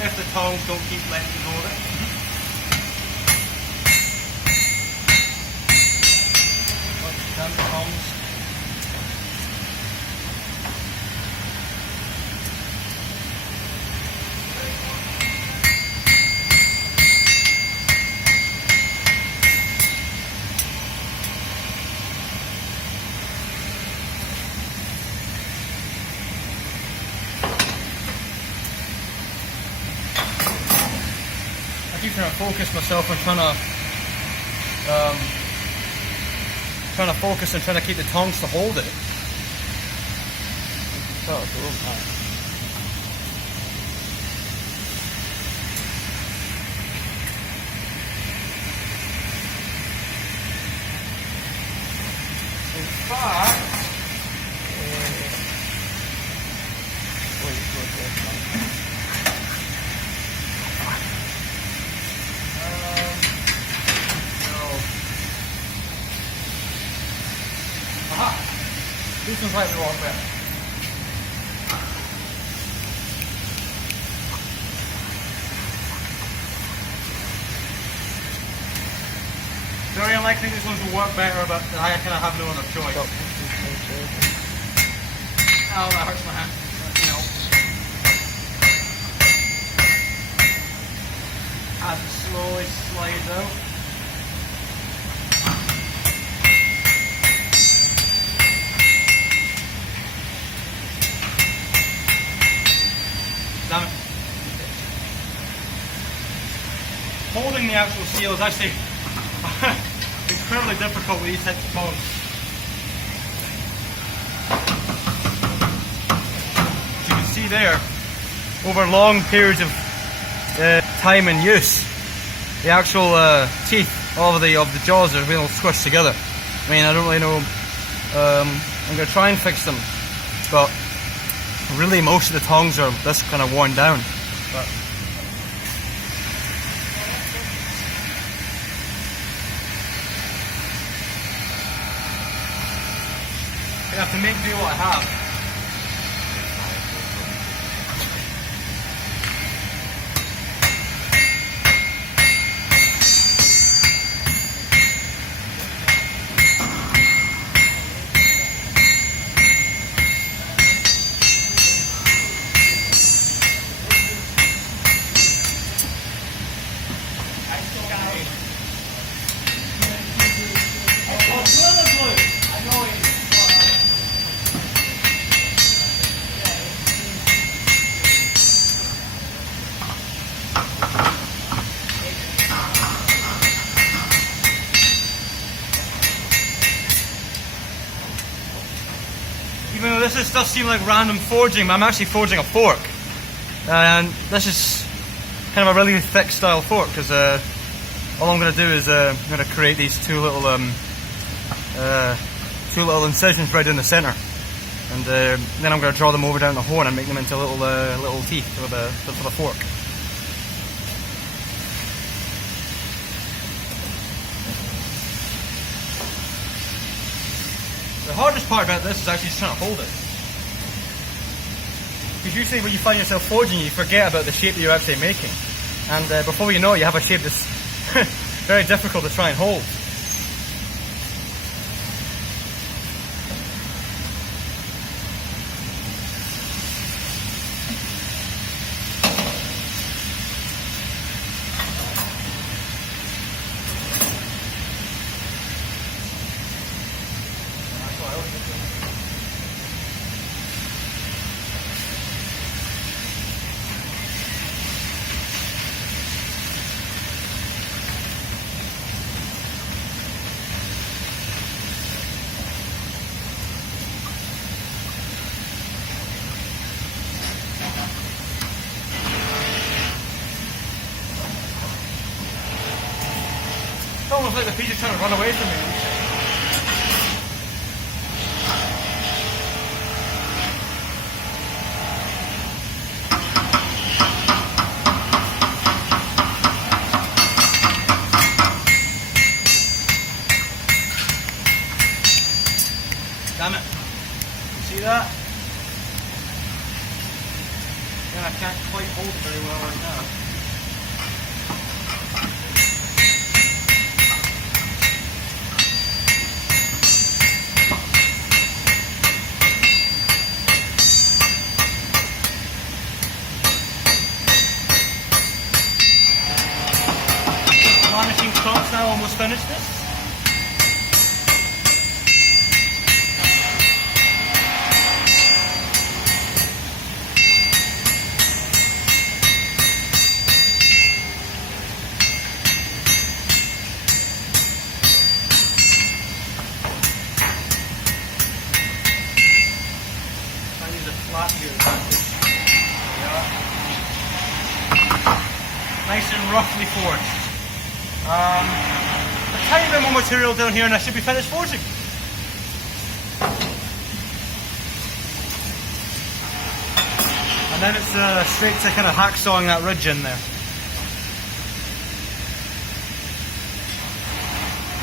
if the tongs don't keep letting go of it. Down the tongs. I keep trying to focus myself on trying to focus and trying to keep the tongs to hold it. In fact, this one's like the wrong way. Very unlikely this ones will work better, but I kind of have no other choice. Oh, that hurts my hand. You know. As it slowly slides out. Damn it. Holding the actual seal is actually incredibly difficult with these types of tongs. As you can see there, over long periods of time and use, the actual teeth of the jaws are real squished together. I mean, I don't really know. I'm going to try and fix them, but really most of the tongs are this kind of worn down. But I have to make do what I have. Even though this does seem like random forging, I'm actually forging a fork. And this is kind of a really thick style fork, because all I'm going to do is I'm going to create these two little incisions right in the centre. And then I'm going to draw them over down the horn and make them into little teeth for the fork. The hardest part about this is actually just trying to hold it. Because usually when you find yourself forging, you forget about the shape that you're actually making. And before you know it, you have a shape that's very difficult to try and hold. It's almost like the piece is trying to run away from me. Damn it. You see that? Again, I can't quite hold it very well right now. Varnishing trunks now, almost finished this. Flat here, nice and roughly forged. A tiny bit more material down here and I should be finished forging. And then it's straight to kind of hacksawing that ridge in there.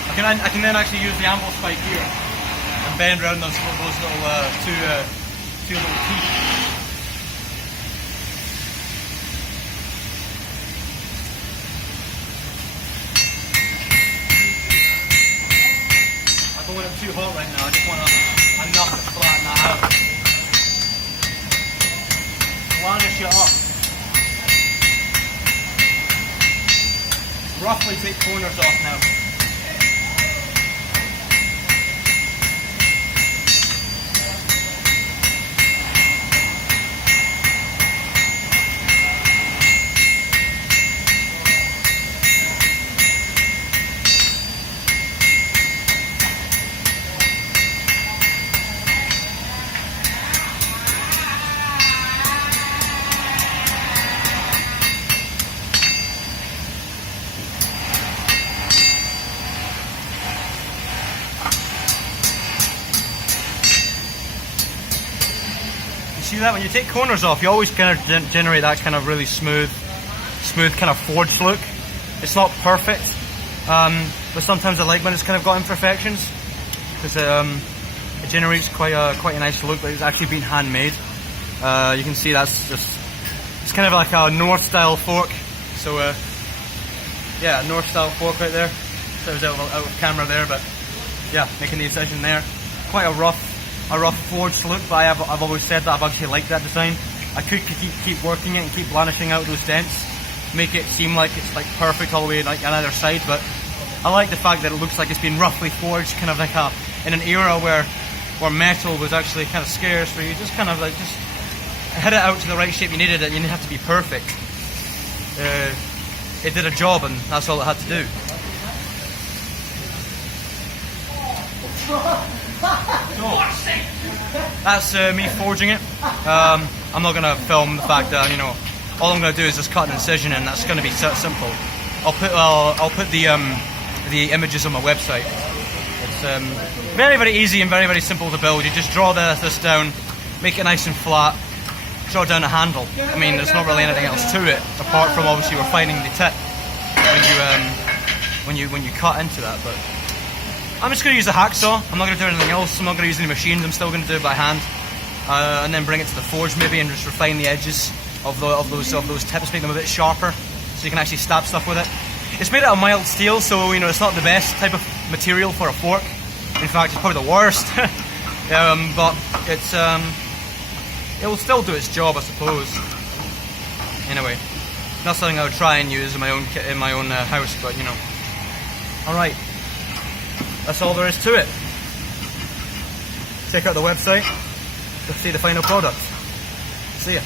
I can then actually use the anvil spike here and bend around those little two little teeth. I don't want it too hot right now, I just want enough to flatten that out. Varnish it up. Roughly take corners off now. See that when you take corners off, you always kind of generate that kind of really smooth kind of forged look. It's not perfect, but sometimes I like when it's kind of got imperfections because it generates quite a nice look. But it's actually been handmade. You can see it's kind of like a North style fork. So yeah, North style fork right there. So it was out of camera there, but yeah, making the incision there. Quite a rough forged look, but I've always said that I've actually liked that design. I could keep working it and keep blanishing out those dents, make it seem like it's like perfect all the way like on either side, but I like the fact that it looks like it's been roughly forged, kind of like in an era where metal was actually kind of scarce, where you just kind of like just hit it out to the right shape you needed it, you didn't have to be perfect. It did a job and that's all it had to do. So, that's me forging it. I'm not going to film the fact that, you know, all I'm going to do is just cut an incision and that's going to be so simple. I'll put the images on my website. It's very, very easy and very, very simple to build. You just draw this down, make it nice and flat, draw down a handle. I mean, there's not really anything else to it apart from obviously refining the tip when you cut into that. But I'm just going to use a hacksaw. I'm not going to do anything else. I'm not going to use any machines. I'm still going to do it by hand, and then bring it to the forge maybe and just refine the edges of those tips, make them a bit sharper, so you can actually stab stuff with it. It's made out of mild steel, so you know it's not the best type of material for a fork. In fact, it's probably the worst. But it's it will still do its job, I suppose. Anyway, not something I would try and use in my own house, but you know. All right. That's all there is to it. Check out the website to see the final product. See ya.